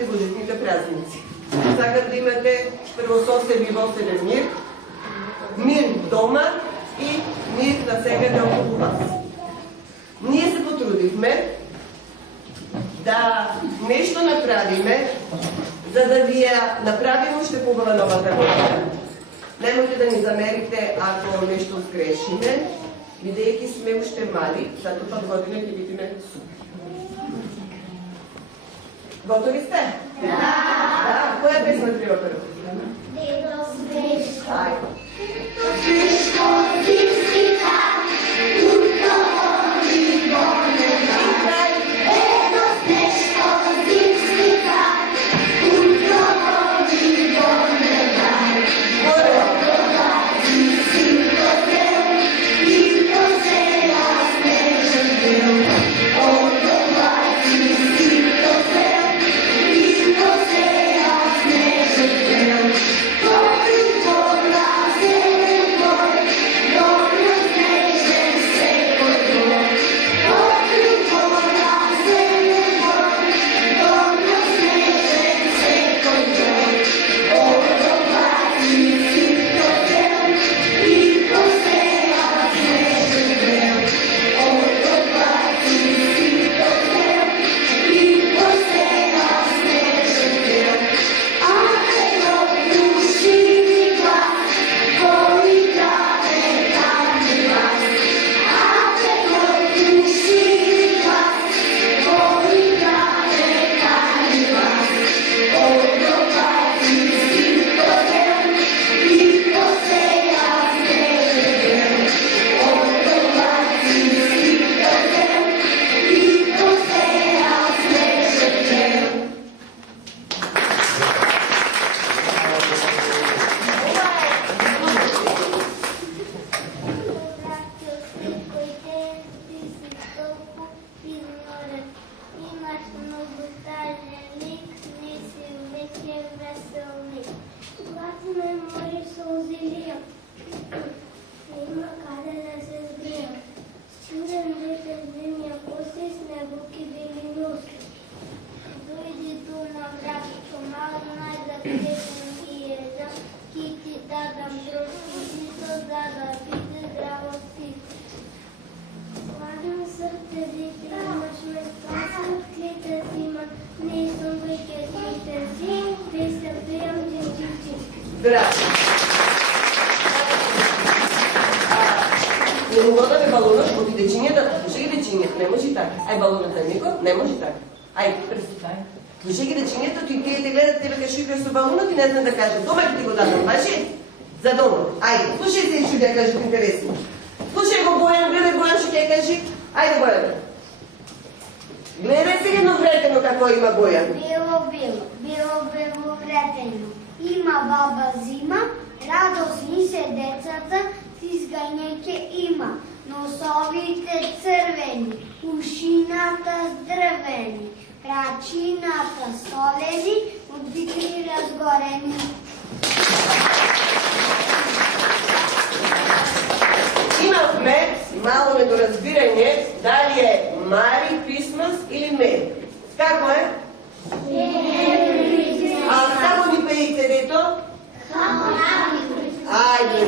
празниците, божитните празници. Сакам да имате прво со себе и во себе мир, мир дома и мир на секаде околу вас. Ние се потрудивме да нешто направиме за да ви ја направиме уште побава новата година. Немојте да ни замерите ако нешто сгрешиме, бидејќи сме уште мали, затоа пак година ќе бидеме супер. Готови сте? Да. Која песна треба прво? Дедо Свешко. Ајде. Свешко ти си так, утро ни донега. Дедо Свешко ти си так, утро ни донега. Добра ти си додел, и то села снежен дел. Добра ти си додел, и то села снежен дел. Добри добра зелен бой, добро снежен секој бой. Добри добра зелен бой, добро снежен секој бой. Добра ти си додел, и то села снежен дел. Добра ти си додел, и то села снежен дел. Ајде души ми глас, кој даде тамни вас. Ајде души ми глас, кој даде тамни вас. Добра ти си додел, и то села снежен дел. Добра ти си додел, и то села снежен дел. Имаш много стаженик, не си веќе веселник. Когато ме мори сълзилия, има каде да се сгрея. Студен дете зимја коси, снегоки били носи. Дојди ту на град, помагнај да песен и едам, ки ти дадам трошки сито, за да биде здраво сито. Слагам срце, дете, имаш ме спаса от клета зима, не сум веќе клета зим, песен пеам чин. Браво! Не мога да ме балунаш од дечињата, слушај ги дечињата, не може така. Ај балунат за нико, не може така. Ај, престај. Слушај ги дечињата, ти те гледат тебе кај шујка со балунот и не знам да кажат. Дома ќе ти го дадам, баши? За дома. Ајде, слушај се и што ќе кажат интересно. Слушај го Бојан, гледај Бојан што ќе кажи. Ајде Бојан. Гледај се едно вретено како има Бојан. Било вретено. Има баба зима, радосни се децата, изгањајќи има. Носовите црвени, ушината здрвени, крачината солени, од витри разгорени. Имавме мало недоразбирање дали е Мари Крисмас или Мери. Како е? А како ни пеите дето? Ајде,